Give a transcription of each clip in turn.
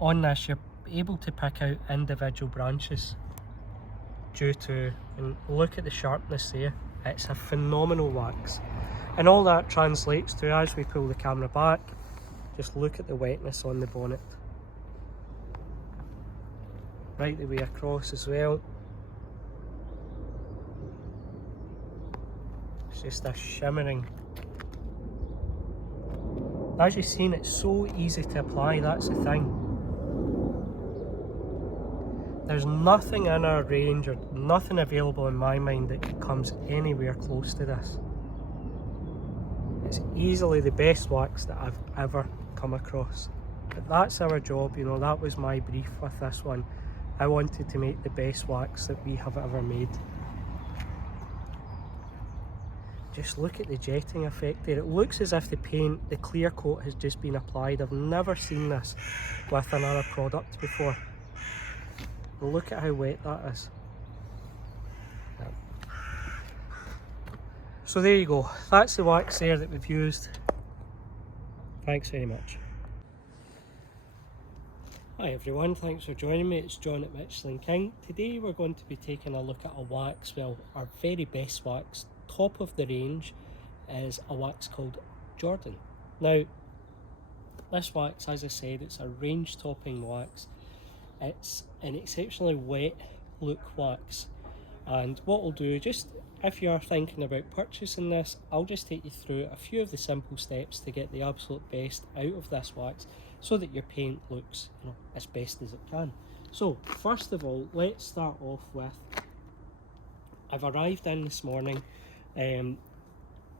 on this you're able to pick out individual branches due to, and look at the sharpness there, it's a phenomenal wax. And all that translates to, as we pull the camera back, just look at the wetness on the bonnet. Right the way across as well. It's just a shimmering. As you've seen, it's so easy to apply, that's the thing. There's nothing in our range, or nothing available in my mind, that comes anywhere close to this. It's easily the best wax that I've ever come across. But that's our job, you know, that was my brief with this one. I wanted to make the best wax that we have ever made. Just look at the jetting effect there. It looks as if the paint, the clear coat, has just been applied. I've never seen this with another product before. Look at how wet that is. So there you go. That's the wax there that we've used. Thanks very much. Hi everyone, thanks for joining me. It's John at Michelin King. Today we're going to be taking a look at a wax, well, our very best wax, top of the range, is a wax called Jordyn. Now, this wax, as I said, it's a range topping wax. It's an exceptionally wet look wax, and what we'll do, just if you're thinking about purchasing this, I'll just take you through a few of the simple steps to get the absolute best out of this wax so that your paint looks, you know, as best as it can. So first of all, let's start off with, I've arrived in this morning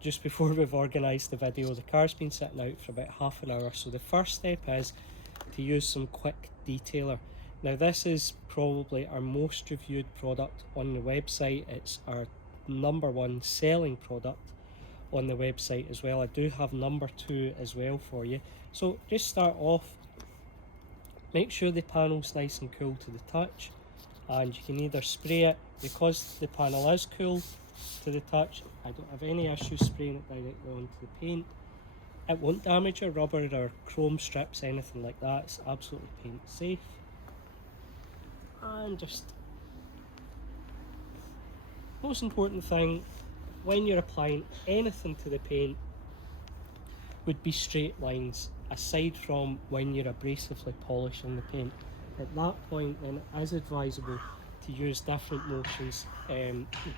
just before we've organised the video. The car's been sitting out for about half an hour, so the first step is to use some quick detailer. Now this is probably our most reviewed product on the website. It's our #1 selling product on the website as well. I do have #2 as well for you. So just start off, make sure the panel's nice and cool to the touch, and you can either spray it, because the panel is cool to the touch, I don't have any issue spraying it directly onto the paint. It won't damage your rubber or chrome strips, anything like that. It's absolutely paint safe. And just, most important thing when you're applying anything to the paint would be straight lines, aside from when you're abrasively polishing the paint. At that point, then it is advisable to use different motions,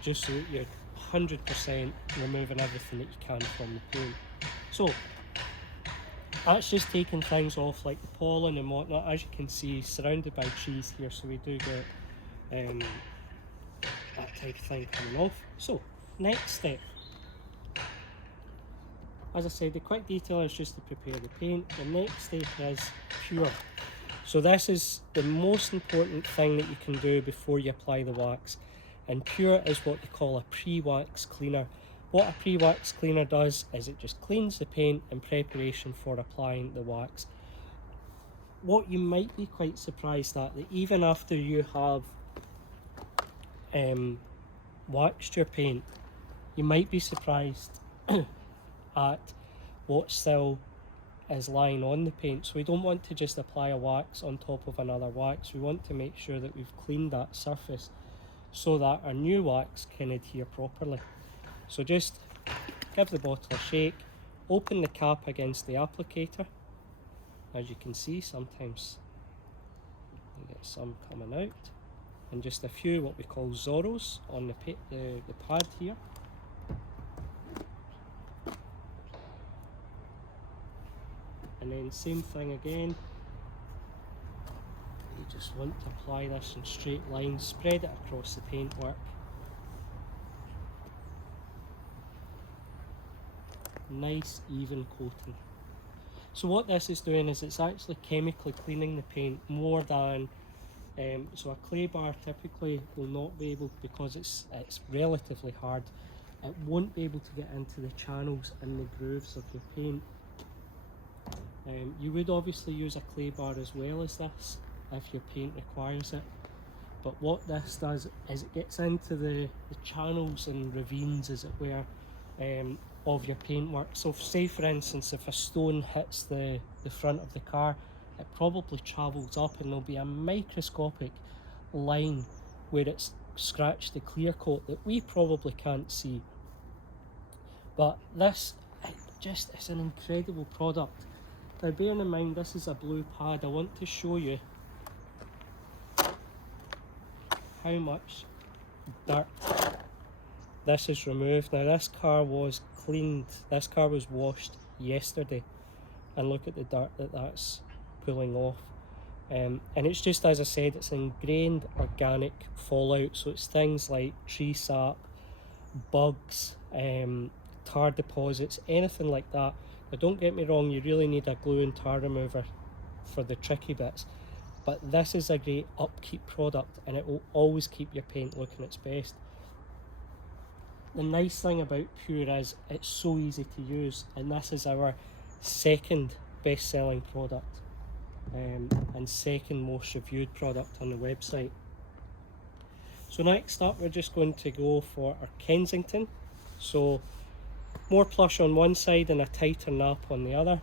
just so that you're 100% removing everything that you can from the paint. So that's just taking things off like the pollen and whatnot. As you can see, surrounded by trees here, so we do get that type of thing coming off. So next step, as I said, the quick detail is just to prepare the paint. The next step is cure. So this is the most important thing that you can do before you apply the wax, and cure is what they call a pre-wax cleaner. What a pre-wax cleaner does is it just cleans the paint in preparation for applying the wax. What you might be quite surprised at, that even after you have waxed your paint, you might be surprised at what still is lying on the paint. So we don't want to just apply a wax on top of another wax. We want to make sure that we've cleaned that surface so that our new wax can adhere properly. So just give the bottle a shake, open the cap against the applicator. As you can see, sometimes you get some coming out, and just a few what we call Zorros on the pad here. And then same thing again, you just want to apply this in straight lines, spread it across the paintwork. Nice even coating. So what this is doing is it's actually chemically cleaning the paint more than, so a clay bar typically will not be able, because it's relatively hard, it won't be able to get into the channels and the grooves of your paint. You would obviously use a clay bar as well as this if your paint requires it, but what this does is it gets into the channels and ravines, as it were, of your paintwork. So say for instance, if a stone hits the front of the car, it probably travels up and there'll be a microscopic line where it's scratched the clear coat that we probably can't see. But this, it just is an incredible product. Now bearing in mind this is a blue pad, I want to show you how much dirt this is removed. Now this car was cleaned, this car was washed yesterday, and look at the dirt that's pulling off. And it's just, as I said, it's ingrained organic fallout, so it's things like tree sap, bugs, tar deposits, anything like that. Now don't get me wrong, you really need a glue and tar remover for the tricky bits, but this is a great upkeep product and it will always keep your paint looking its best. The nice thing about Pure is it's so easy to use, and this is our second best-selling product and second most reviewed product on the website. So next up we're just going to go for our Kensington. So more plush on one side and a tighter nap on the other.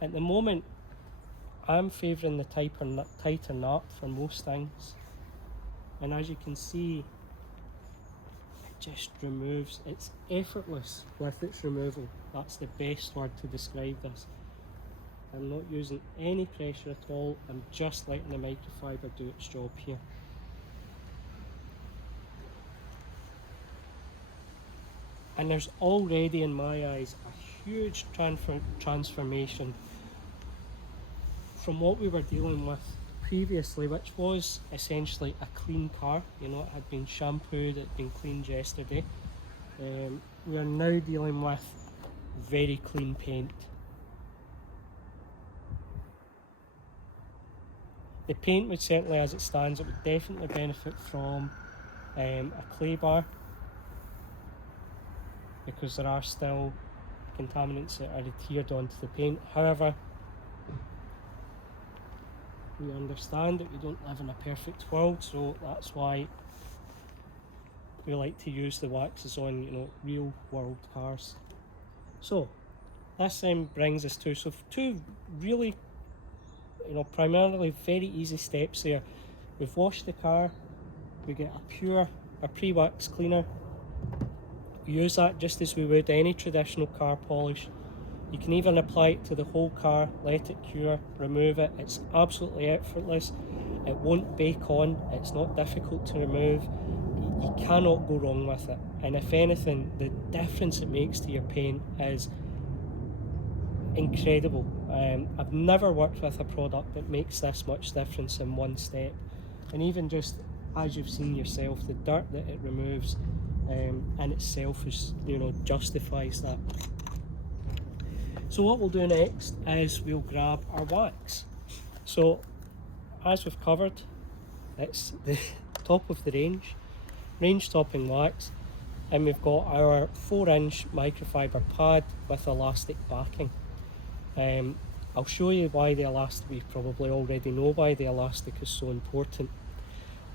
At the moment I'm favouring the tighter nap for most things, and as you can see it just removes, it's effortless with its removal. That's the best word to describe this. I'm not using any pressure at all, I'm just letting the microfiber do its job here. And there's already, in my eyes, a huge transformation from what we were dealing with previously, which was essentially a clean car. You know, it had been shampooed, it had been cleaned yesterday. We are now dealing with very clean paint. The paint would certainly, as it stands, it would definitely benefit from a clay bar, because there are still contaminants that are adhered onto the paint. However, we understand that we don't live in a perfect world, so that's why we like to use the waxes on, you know, real world cars. So this brings us to two really, you know, primarily very easy steps there. We've washed the car, we get a pre-wax cleaner. We use that just as we would any traditional car polish. You can even apply it to the whole car, let it cure, remove it. It's absolutely effortless. It won't bake on, it's not difficult to remove. You cannot go wrong with it. And if anything, the difference it makes to your paint is incredible. I've never worked with a product that makes this much difference in one step. And even just as you've seen yourself, the dirt that it removes in itself is, you know, justifies that. So what we'll do next is we'll grab our wax. So as we've covered, it's the top of the range topping wax, and we've got our 4-inch microfiber pad with elastic backing. I'll show you why the elastic, we probably already know why the elastic is so important.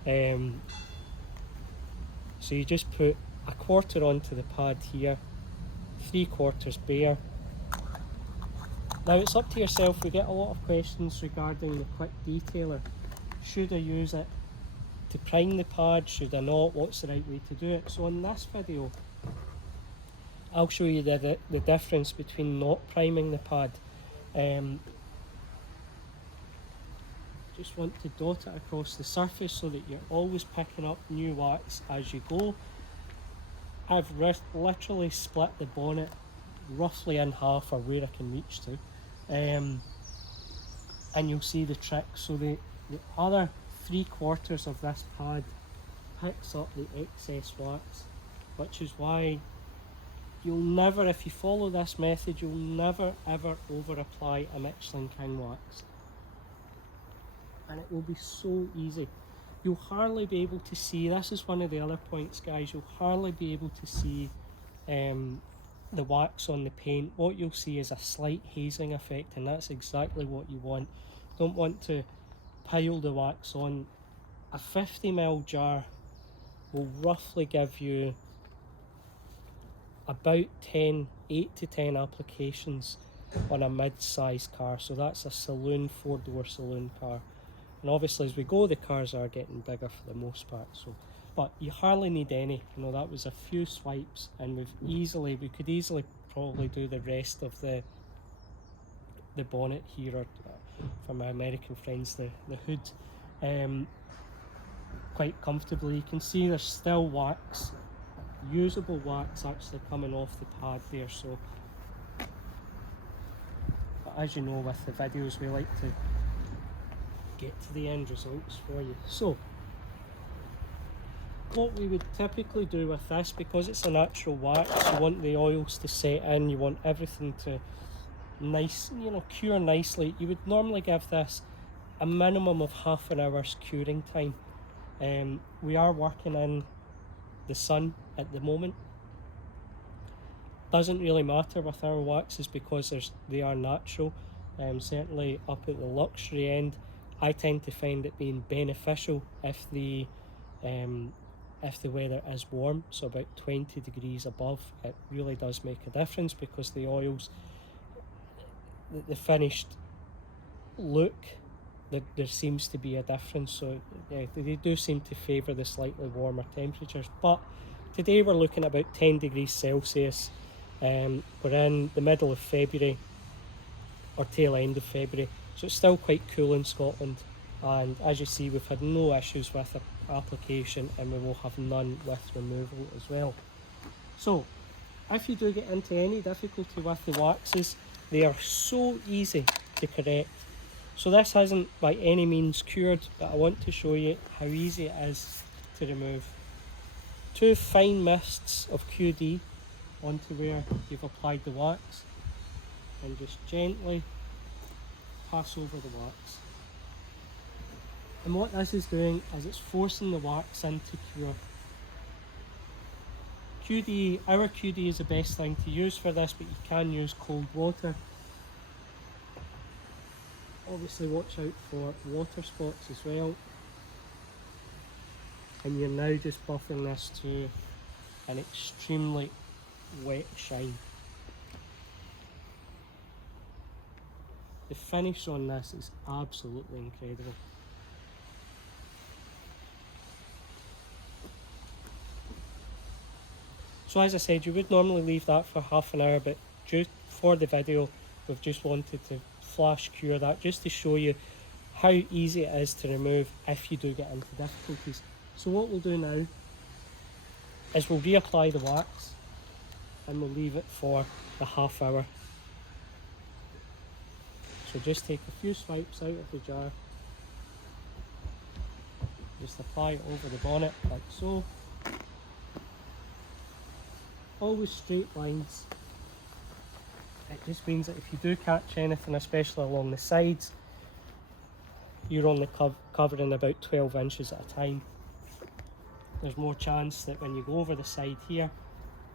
So you just put a quarter onto the pad here, 3/4 bare. Now it's up to yourself. We get a lot of questions regarding the quick detailer. Should I use it to prime the pad? Should I not? What's the right way to do it? So in this video I'll show you the difference between not priming the pad. Just want to dot it across the surface so that you're always picking up new wax as you go. I've literally split the bonnet roughly in half, or where I can reach to, and you'll see the trick. So the other 3/4 of this pad picks up the excess wax, which is why you'll never, if you follow this method, you'll never ever over apply a Michelin King wax, and it will be so easy. You'll hardly be able to see, this is one of the other points guys, you'll hardly be able to see the wax on the paint. What you'll see is a slight hazing effect, and that's exactly what you want. Don't want to pile the wax on. A 50ml jar will roughly give you about 8 to 10 applications on a mid-sized car. So that's a saloon, 4-door saloon car. And obviously as we go, the cars are getting bigger for the most part. So, but you hardly need any. You know, that was a few swipes, and we could easily probably do the rest of the bonnet here, or for my American friends, the hood, quite comfortably. You can see there's still wax, usable wax actually coming off the pad there. So, but as you know, with the videos, we like to get to the end results for you. So what we would typically do with this, because it's a natural wax, you want the oils to set in, you want everything to cure nicely. You would normally give this a minimum of half an hour's curing time. We are working in the sun at the moment. Doesn't really matter with our waxes because they are natural. Certainly up at the luxury end, I tend to find it being beneficial if the weather is warm, so about 20 degrees above. It really does make a difference because the oils, the finished look, there seems to be a difference. So yeah, they do seem to favour the slightly warmer temperatures. But today we're looking at about 10 degrees Celsius. We're in the middle of February, or tail end of February, so it's still quite cool in Scotland. And as you see, we've had no issues with application, and we will have none with removal as well. So if you do get into any difficulty with the waxes, they are so easy to correct. So this hasn't by any means cured, but I want to show you how easy it is to remove. 2 fine mists of QD onto where you've applied the wax, and just gently pass over the wax. And what this is doing is it's forcing the wax into cure. Our QD is the best thing to use for this, but you can use cold water. Obviously watch out for water spots as well. And you're now just buffing this to an extremely wet shine. The finish on this is absolutely incredible. So as I said, you would normally leave that for half an hour, but for the video, we've just wanted to flash cure that just to show you how easy it is to remove if you do get into difficulties. So what we'll do now is we'll reapply the wax, and we'll leave it for the half hour. So just take a few swipes out of the jar, just apply it over the bonnet like so. Always straight lines. It just means that if you do catch anything, especially along the sides, you're only covering about 12 inches at a time. There's more chance that when you go over the side here,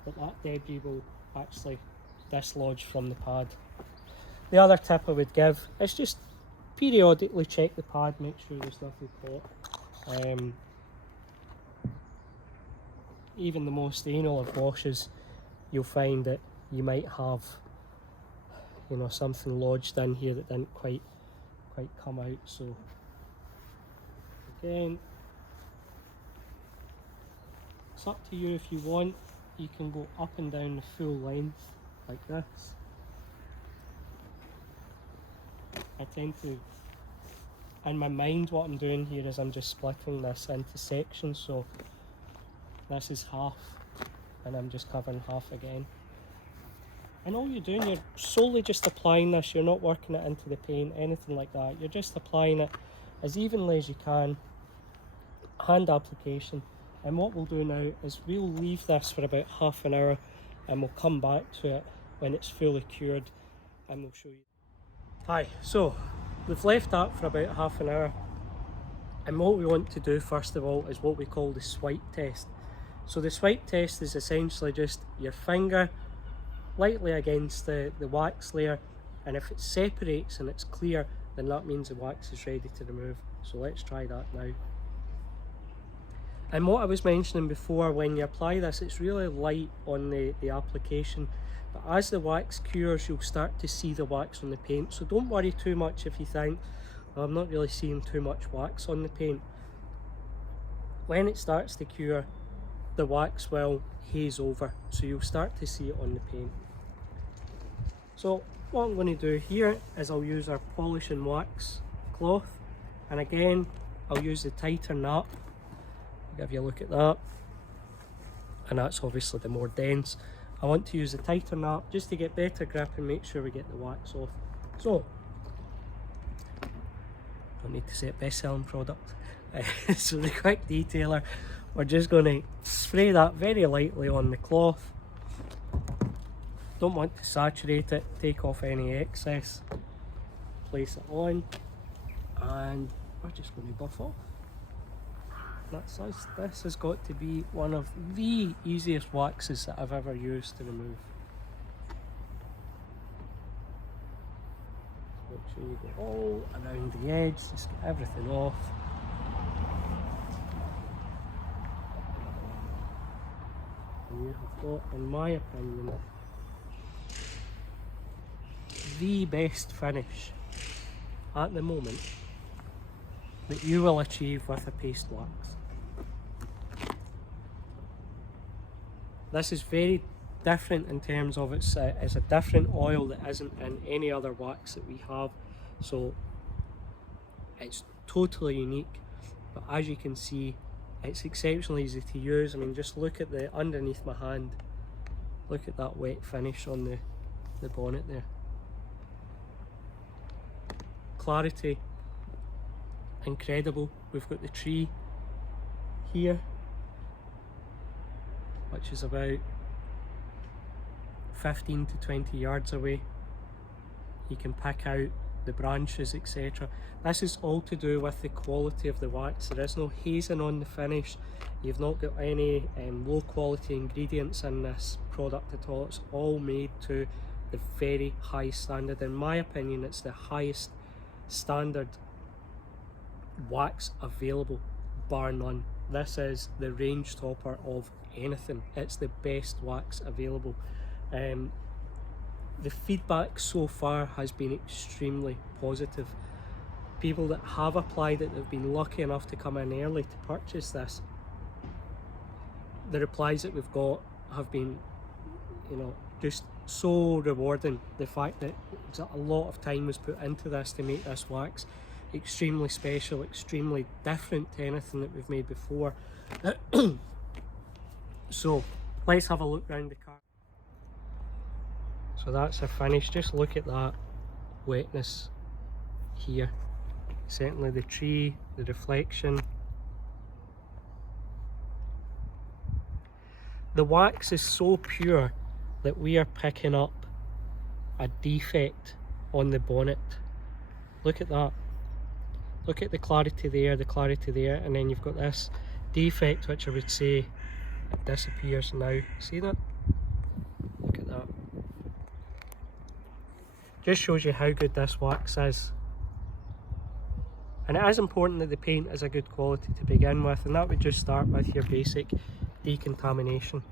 that debris will actually dislodge from the pad. The other tip I would give is just periodically check the pad, make sure there's nothing caught. Even the most anal of washes, you'll find that you might have, something lodged in here that didn't quite come out. So again, it's up to you. If you want, you can go up and down the full length like this. I tend to, in my mind, what I'm doing here is I'm just splitting this into sections. So this is half, and I'm just covering half again. And all you're doing, you're solely just applying this. You're not working it into the paint, anything like that. You're just applying it as evenly as you can, hand application. And what we'll do now is we'll leave this for about half an hour, and we'll come back to it when it's fully cured, and we'll show you. Hi, so we've left that for about half an hour, and what we want to do first of all is what we call the swipe test. So the swipe test is essentially just your finger lightly against the wax layer, and if it separates and it's clear, then that means the wax is ready to remove. So let's try that now. And what I was mentioning before, when you apply this, it's really light on the application. But as the wax cures, you'll start to see the wax on the paint. So don't worry too much if you think, well, I'm not really seeing too much wax on the paint. When it starts to cure, the wax will haze over, so you'll start to see it on the paint. So what I'm going to do here is I'll use our polish and wax cloth, and again I'll use the tighter nap. I'll give you a look at that, and that's obviously the more dense. I want to use the tighter nap just to get better grip and make sure we get the wax off. So, don't need to say it, best-selling product. So the quick detailer, we're just going to spray that very lightly on the cloth. Don't want to saturate it, take off any excess. Place it on, and we're just going to buff off. That's us. This has got to be one of the easiest waxes that I've ever used to remove. Make sure you go all around the edge, just get everything off. And you have got, in my opinion, the best finish at the moment that you will achieve with a paste wax. This is very different in terms of it's a different oil that isn't in any other wax that we have, so it's totally unique. But as you can see, it's exceptionally easy to use. I mean, just look at the underneath my hand, look at that wet finish on the bonnet there. Clarity, incredible. We've got the tree here, which is about 15 to 20 yards away. You can pick out the branches, etc. This is all to do with the quality of the wax. There is no hazing on the finish. You've not got any low quality ingredients in this product at all. It's all made to the very high standard. In my opinion, it's the highest standard wax available, bar none. This is the range topper of anything. It's the best wax available. The feedback so far has been extremely positive. People that have applied it, that have been lucky enough to come in early to purchase this, the replies that we've got have been, you know, just so rewarding. The fact that a lot of time was put into this to make this wax extremely special, extremely different to anything that we've made before. So let's have a look around the car. So that's our finish. Just look at that wetness here. Certainly the tree, the reflection. The wax is so pure that we are picking up a defect on the bonnet. Look at that. Look at the clarity there, and then you've got this defect, which I would say it disappears now. See that? Look at that. Just shows you how good this wax is. And it is important that the paint is a good quality to begin with, and that would just start with your basic decontamination.